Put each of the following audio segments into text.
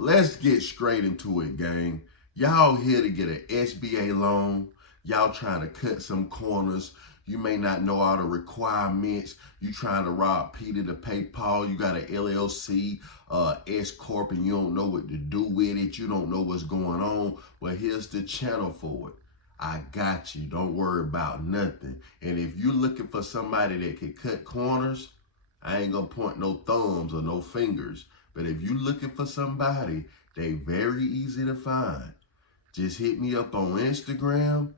Let's get straight into it, gang. Y'all here to get an SBA loan. Y'all trying to cut some corners. You may not know all the requirements. You trying to rob Peter to pay Paul. You got an LLC, S Corp, and you don't know what to do with it. You don't know what's going on. Well, here's the channel for it. I got you. Don't worry about nothing. And if you're looking for somebody that can cut corners, I ain't gonna point no thumbs or no fingers. But if you're looking for somebody, they very easy to find. Just hit me up on Instagram.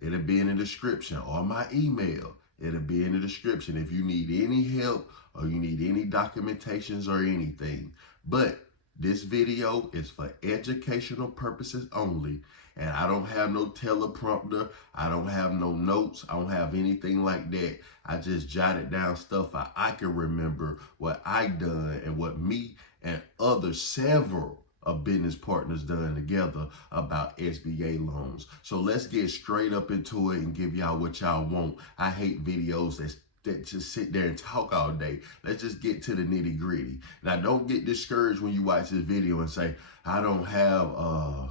It'll be in the description, or my email. It'll be in the description if you need any help or you need any documentations or anything. But this video is for educational purposes only. And I don't have no teleprompter. I don't have no notes. I don't have anything like that. I just jotted down stuff I can remember what I done and what me and other several of business partners done together about SBA loans. So let's get straight up into it and give y'all what y'all want. I hate videos that just sit there and talk all day. Let's just get to the nitty gritty. Now, don't get discouraged when you watch this video and say, I don't have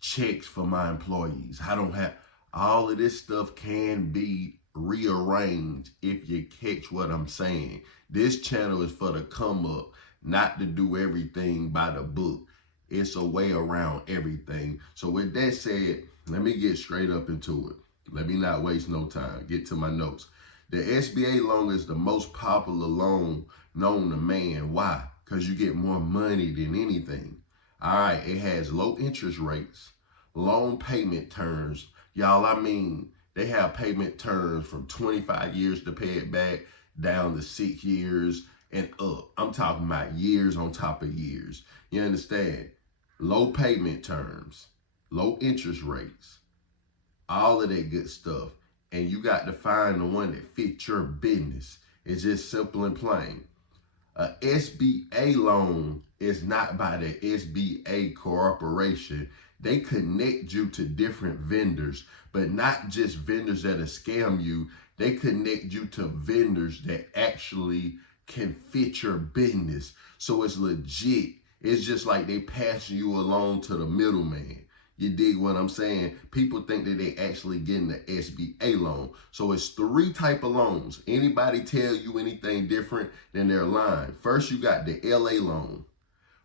checks for my employees. I don't have, all of this stuff can be rearranged if you catch what I'm saying. This channel is for the come up, not to do everything by the book. It's a way around everything. So with that said, let me get straight up into it. Let me not waste no time. Get to my notes. The SBA loan is the most popular loan known to man. Why? Because you get more money than anything. All right, it has low interest rates, long payment terms. Y'all, I mean, they have payment terms from 25 years to pay it back down to 6 years and up. I'm talking about years on top of years. You understand? Low payment terms, low interest rates, all of that good stuff. And you got to find the one that fits your business. It's just simple and plain. A SBA loan is not by the SBA Corporation. They connect you to different vendors, but not just vendors that'll scam you. They connect you to vendors that actually can fit your business. So it's legit. It's just like they passing you along to the middleman. You dig what I'm saying? People think that they actually getting the SBA loan. So it's 3 types of loans. Anybody tell you anything different, then they're lying. First, you got the LA loan.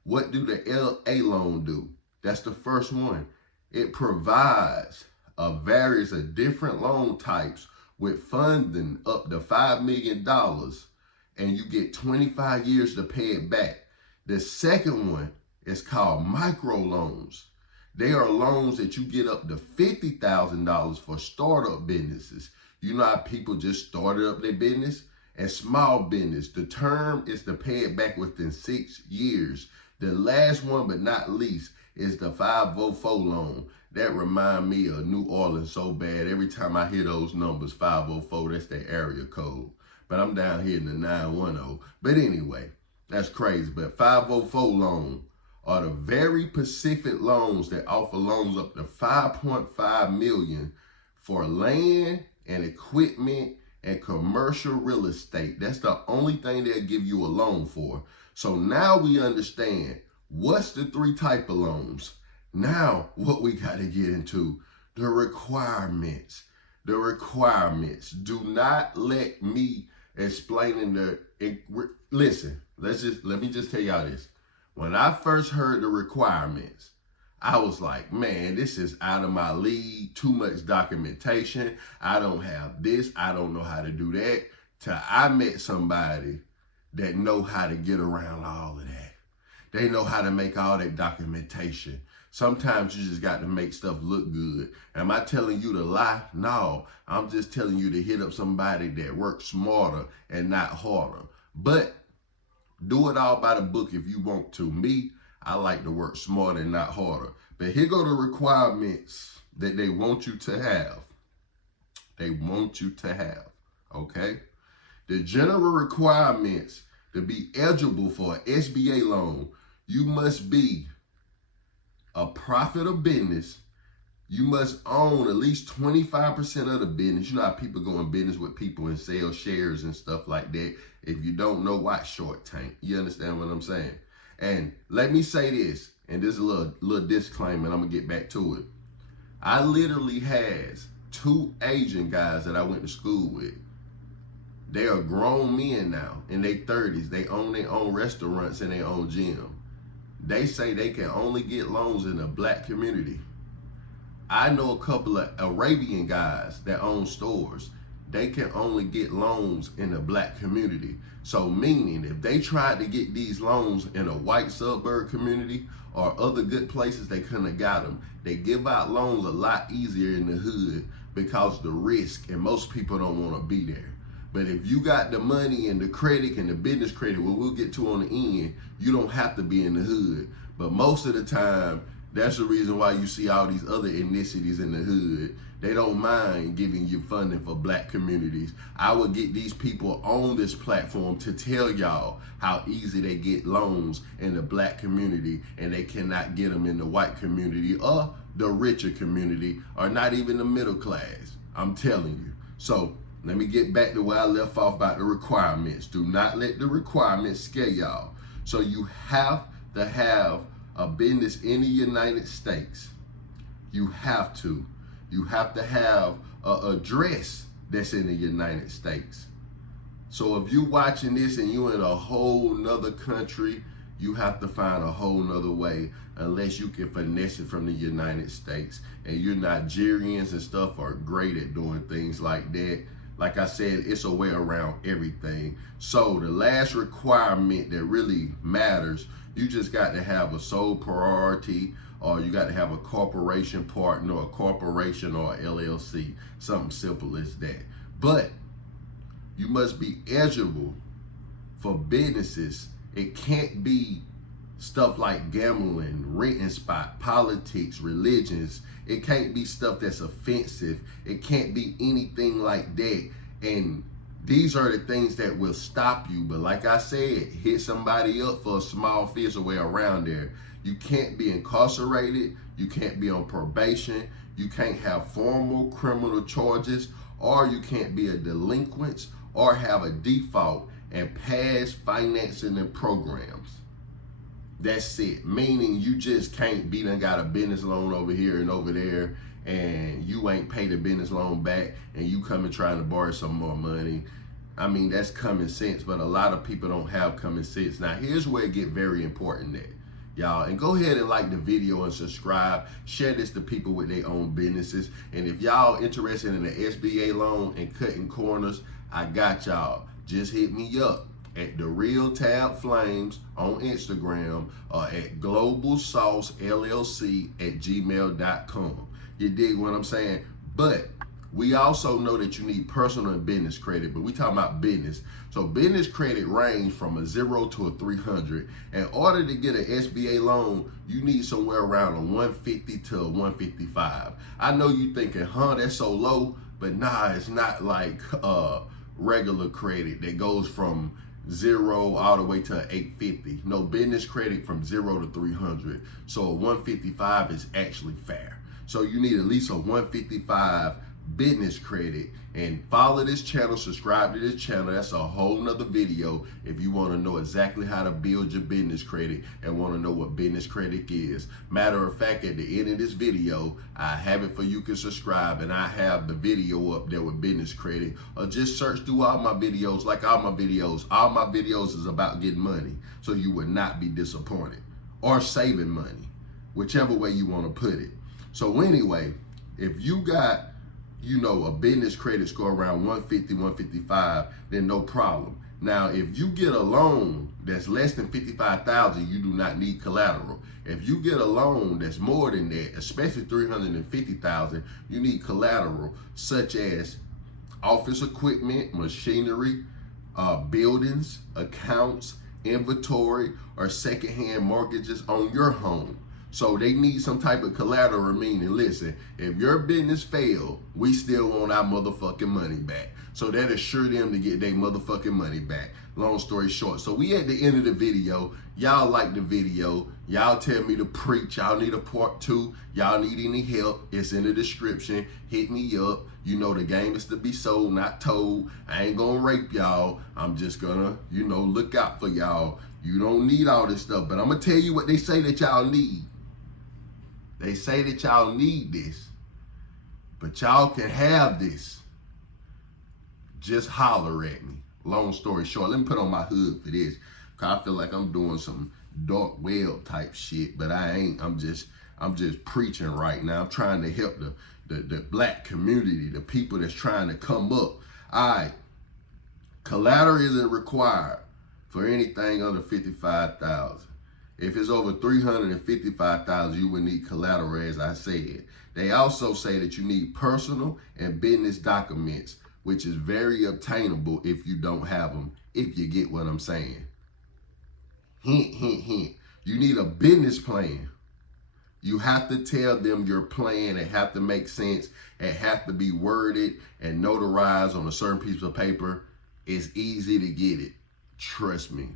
What do the LA loan do? That's the first one. It provides a various of different loan types with funding up to $5 million, and you get 25 years to pay it back. The second one is called micro loans. They are loans that you get up to $50,000 for startup businesses. You know how people just started up their business? And small business, the term is to pay it back within 6 years. The last one, but not least, is the 504 loan. That remind me of New Orleans so bad. Every time I hear those numbers, 504, that's their area code. But I'm down here in the 910. But anyway, that's crazy. But 504 loan are the very specific loans that offer loans up to $5.5 million for land and equipment and commercial real estate. That's the only thing they'll give you a loan for. So now we understand what's the 3 types of loans. Now what we got to get into, the requirements. The requirements. Do not let me explain listen, let me just tell y'all this. When I first heard the requirements, I was like, man, this is out of my league, too much documentation. I don't have this, I don't know how to do that. Till I met somebody that know how to get around all of that. They know how to make all that documentation. Sometimes you just got to make stuff look good. Am I telling you to lie? No, I'm just telling you to hit up somebody that works smarter and not harder. But do it all by the book if you want to. Me, I like to work smarter and not harder. But here go the requirements that they want you to have. They want you to have, okay? The general requirements to be eligible for an SBA loan, you must be a profit of business. You must own at least 25% of the business. You know how people go in business with people and sell shares and stuff like that. If you don't know, watch Short Tank. You understand what I'm saying? And let me say this, and this is a little disclaimer, and I'm gonna get back to it. I literally has 2 Asian guys that I went to school with. They are grown men now in their 30s. They own their own restaurants and their own gym. They say they can only get loans in the black community. I know a couple of Arabian guys that own stores. They can only get loans in the black community. So meaning if they tried to get these loans in a white suburb community or other good places, they couldn't have got them. They give out loans a lot easier in the hood because the risk, and most people don't want to be there. But if you got the money and the credit and the business credit, what we'll get to on the end, you don't have to be in the hood. But most of the time, that's the reason why you see all these other ethnicities in the hood. They don't mind giving you funding for black communities. I would get these people on this platform to tell y'all how easy they get loans in the black community, and they cannot get them in the white community or the richer community or not even the middle class. I'm telling you. So let me get back to where I left off about the requirements. Do not let the requirements scare y'all. So you have to have a business in the United States. You have to. You have to have an address that's in the United States. So if you're watching this and you're in a whole nother country, you have to find a whole nother way, unless you can finesse it from the United States. And you're Nigerians and stuff are great at doing things like that. Like I said, it's a way around everything. So the last requirement that really matters, you just got to have a sole priority, or you got to have a corporation partner, or a corporation, or a LLC, something simple as that. But you must be eligible for businesses. It can't be stuff like gambling, renting spot, politics, religions. It can't be stuff that's offensive. It can't be anything like that. And these are the things that will stop you. But like I said, hit somebody up for a small fee or way around there. You can't be incarcerated. You can't be on probation. You can't have formal criminal charges, or you can't be a delinquent or have a default and pass financing and programs. That's it. Meaning you just can't be done got a business loan over here and over there, and you ain't paid the business loan back, and you come and trying to borrow some more money. I mean, that's common sense, but a lot of people don't have common sense. Now, here's where it get very important at, y'all. And go ahead and like the video and subscribe. Share this to people with their own businesses. And if y'all interested in the SBA loan and cutting corners, I got y'all. Just hit me up at The Real Tab Flames on Instagram, or at globalsaucellc@gmail.com. You dig what I'm saying? But we also know that you need personal and business credit, but we talking about business. So business credit range from a 0 to a 300. In order to get an SBA loan, you need somewhere around a 150 to a 155. I know you thinking, that's so low, but nah, it's not like regular credit that goes from 0 all the way to 850. No, business credit from 0 to 300. So a 155 is actually fair. So you need at least a 155 business credit. And follow this channel, subscribe to this channel. That's a whole nother video if you want to know exactly how to build your business credit and want to know what business credit is. Matter of fact, at the end of this video, I have it for you can subscribe, and I have the video up there with business credit. Or just search through all my videos. Like all my videos is about getting money, so you would not be disappointed, or saving money, whichever way you want to put it. So anyway, if you got a business credit score around 150, 155, then no problem. Now, if you get a loan that's less than $55,000, you do not need collateral. If you get a loan that's more than that, especially $350,000, you need collateral, such as office equipment, machinery, buildings, accounts, inventory, or secondhand mortgages on your home. So they need some type of collateral, meaning, listen, if your business failed, we still want our motherfucking money back. So that assure them to get their motherfucking money back. long story short. So we at the end of the video. Y'all like the video. Y'all tell me to preach. Y'all need a part 2. Y'all need any help, it's in the description. Hit me up. You know the game is to be sold, not told. I ain't gonna rape y'all. I'm just gonna, look out for y'all. You don't need all this stuff, but I'm gonna tell you what they say that y'all need. They say that y'all need this, but y'all can have this. Just holler at me. Long story short, let me put on my hood for this, cause I feel like I'm doing some dark web type shit, but I ain't. I'm just preaching right now. I'm trying to help the black community, the people that's trying to come up. All right, collateral isn't required for anything under $55,000. If it's over $355,000, you would need collateral, as I said. They also say that you need personal and business documents, which is very obtainable if you don't have them, if you get what I'm saying. Hint, hint, hint. You need a business plan. You have to tell them your plan. It have to make sense. It have to be worded and notarized on a certain piece of paper. It's easy to get it. Trust me.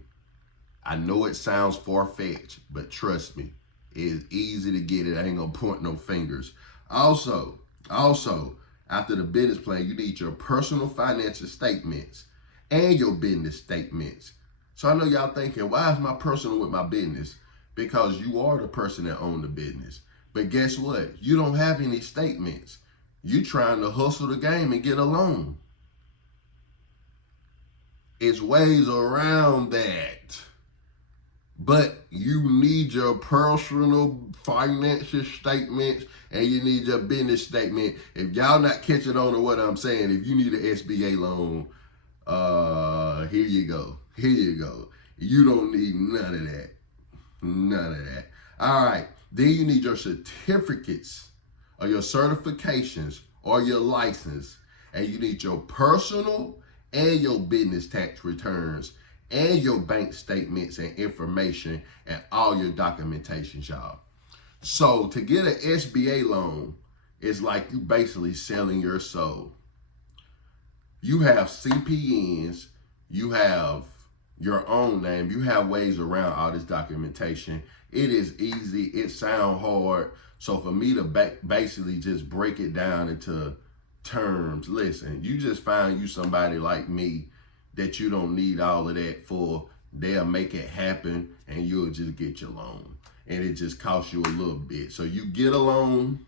I know it sounds far-fetched, but trust me, it's easy to get it. I ain't gonna point no fingers. Also, after the business plan, you need your personal financial statements and your business statements. So I know y'all thinking, why is my personal with my business? Because you are the person that owns the business. But guess what? You don't have any statements. You trying to hustle the game and get a loan. It's ways around that. But you need your personal financial statements and you need your business statement. If y'all not catching on to what I'm saying, if you need an SBA loan, here you go. Here you go. You don't need none of that. None of that. All right. Then you need your certificates or your certifications or your license. And you need your personal and your business tax returns and your bank statements and information and all your documentations, y'all. So to get an SBA loan, it's like you basically selling your soul. You have CPNs, you have your own name, you have ways around all this documentation. It is easy, it sounds hard. So for me to basically just break it down into terms, listen, you just find you somebody like me that you don't need all of that for. They'll make it happen and you'll just get your loan. And it just costs you a little bit. So you get a loan,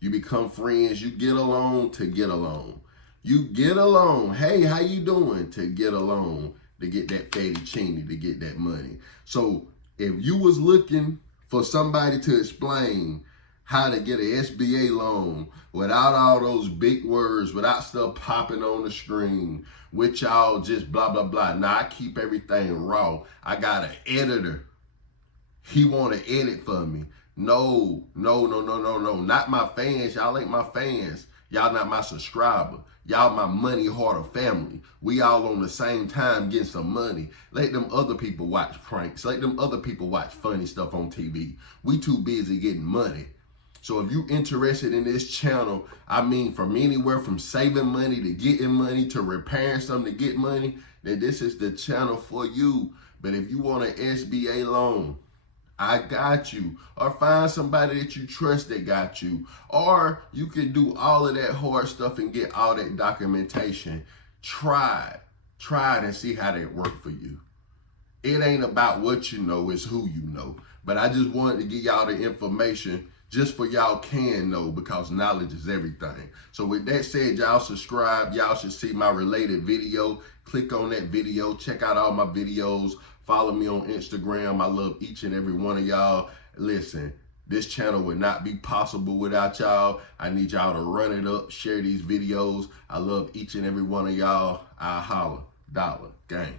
you become friends, you get a loan to get a loan. You get a loan, hey, how you doing? To get a loan, to get that fettuccine, to get that money. So if you was looking for somebody to explain how to get an SBA loan without all those big words, without stuff popping on the screen, with y'all just blah, blah, blah. Now I keep everything raw. I got an editor. He want to edit for me. No. Not my fans. Y'all ain't my fans. Y'all not my subscriber. Y'all my money harder family. We all on the same time getting some money. Let them other people watch pranks. Let them other people watch funny stuff on TV. We too busy getting money. So if you interested in this channel, I mean from anywhere from saving money to getting money to repairing something to get money, then this is the channel for you. But if you want an SBA loan, I got you. Or find somebody that you trust that got you. Or you can do all of that hard stuff and get all that documentation. Try it and see how that work for you. It ain't about what you know, it's who you know. But I just wanted to give y'all the information just for y'all can know, because knowledge is everything. So with that said, y'all subscribe. Y'all should see my related video. Click on that video. Check out all my videos. Follow me on Instagram. I love each and every one of y'all. Listen, this channel would not be possible without y'all. I need y'all to run it up, share these videos. I love each and every one of y'all. I holla, dollar, gang.